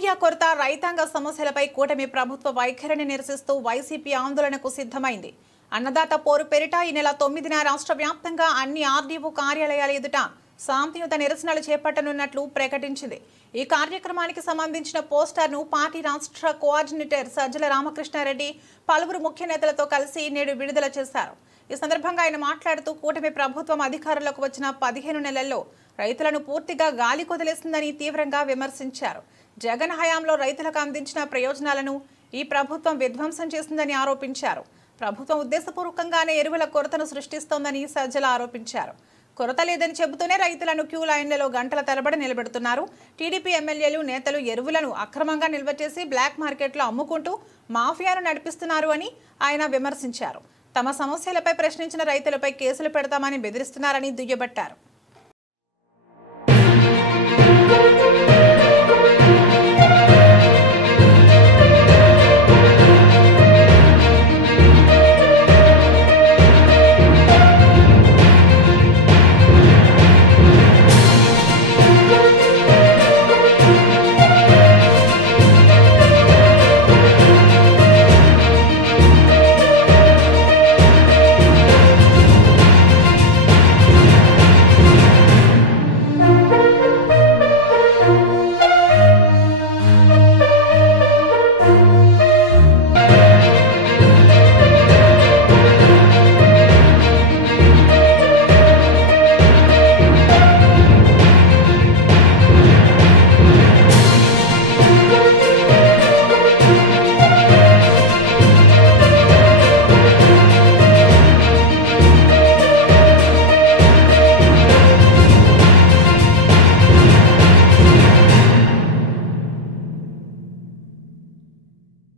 Urea కొరత రైతాంగ సమస్యలపై కూటమి ప్రభుత్వ వైఖరిని నిరసిస్తూ వైసీపీ ఆందోళనకు సిద్ధమైంది. అన్నదాత పోరు పేరిట ఈ నెల 9న రాష్ట్ర వ్యాప్తంగా అన్ని ఆర్డీఓ కార్యాలయాల ఎదుట శాంతియుత నిరసనలు చేపట్టనున్నట్లు ప్రకటించింది. ఈ కార్యక్రమానికి సంబంధించిన పోస్టర్ను పార్టీ రాష్ట్ర కోఆర్డినేటర్ సజ్జల రామకృష్ణారెడ్డి పలువురు ముఖ్య నేతలతో కలిసి నేడు విడుదల చేశారు. ఈ సందర్భంగా ఆయన మాట్లాడుతూ కూటమి ప్రభుత్వం అధికారంలోకి వచ్చిన 15 నెలల్లో రైతులను పూర్తిగా గాలి కొదిలేసిందని తీవ్రంగా విమర్శించారు. జగన్ హయాంలో రైతులకు అందించిన ప్రయోజనాలను ఈ ప్రభుత్వం విధ్వంసం చేసిందని ఆరోపించారు. ప్రభుత్వం ఉద్దేశపూర్వకంగానే ఎరువుల కొరతను సృష్టిస్తోందని సజ్జల ఆరోపించారు. కొరత లేదని చెబుతూనే రైతులను క్యూ లైన్లలో గంటల తరబడి నిలబెడుతున్నారు. టీడీపీ ఎమ్మెల్యేలు నేతలు ఎరువులను అక్రమంగా నిల్వ చేసి బ్లాక్ మార్కెట్లో అమ్ముకుంటూ మాఫియాను నడిపిస్తున్నారు అని ఆయన విమర్శించారు. తమ సమస్యలపై ప్రశ్నించిన రైతులపై కేసులు పెడతామని బెదిరిస్తున్నారని దుయ్యబట్టారు.